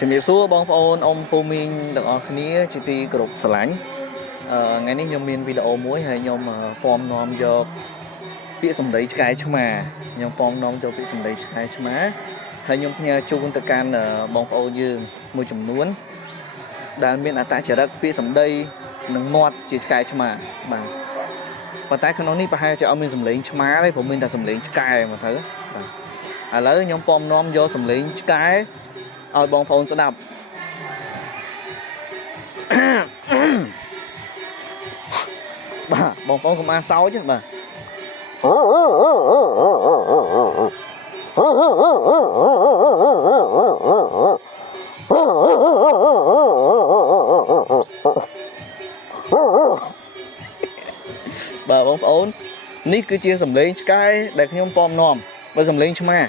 ជំរាបសួរបងប្អូនអ៊ំពូមីងទាំងអស់គ្នាជាទីគោរពស្រឡាញ់ថ្ងៃនេះខ្ញុំមានវីដេអូមួយហើយខ្ញុំពំនាំយកពាក្យសម្ដីឆ្កែឆ្មាខ្ញុំពំនាំយកពាក្យសម្ដីឆ្កែឆ្មាហើយខ្ញុំផ្ញើជូនទៅកាន់បងប្អូនយើងមួយចំនួនដែលមានអត្តចរិតពាក្យសម្ដីនិងមាត់ជាឆ្កែឆ្មាបាទប៉ុន្តែក្នុងនេះប្រហែលជាអត់មានសម្លេងឆ្មាទេព្រោះមានតែសម្លេងឆ្កែមកទៅបាទឥឡូវខ្ញុំពំនាំយកសម្លេងឆ្កែឲ្យបងប្អូនស្ដាប់បាទបងប្អូនកុំអាសោចបាទបាទបងប្អូននេះគឺជាសម្លេងឆ្កែដែលខ្ញុំពំនាំបើសម្លេងឆ្មា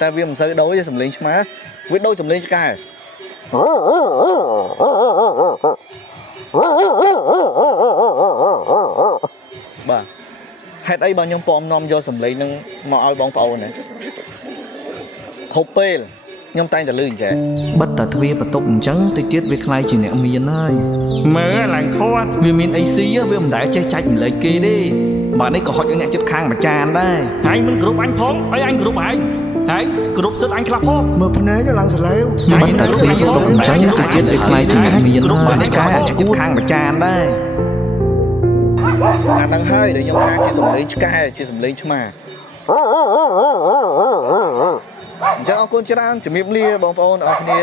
តែវាមិនសូវដូចទេសម្លេងឆ្មាវាដូចសម្លេងឆ្កែបាទហេតុអីបើខ្ញុំពំនាំយកសម្លេងនឹងមកឲ្យបងប្អូនណាគ្រប់ពេលខ្ញុំតែងតែលឺអញ្ចឹងបិទតែទ្វារបន្ទប់អញ្ចឹងទៅទៀតវាខ្លាយជាអ្នកមានហើយមើលឡើងធាត់វាមានអីស៊ីវាមិនដែលចេះចាច់រំលែកគេទេបាទនេះក៏ហុចឲ្យអ្នកចិត្តខាងប្រចានដែរហើយមិនគ្រប់អញផងអីអញគ្រប់ឯងហើយគ្រប់សិតអញខ្លះផងមើលភ្នែកឡើងសលេវបិទតែទ្វារបន្ទប់អញ្ចឹងទៅទៀតវាខ្លាយជាអ្នកមានគ្រប់ឆ្កែចិត្តខាងប្រចានដែរអាហ្នឹងហើយដែលខ្ញុំថាជាសម្លេងឆ្កែជាសម្លេងឆ្មាអញ្ចឹងអរគុណច្រើនជំរាបលាបងប្អូនអរគ្នា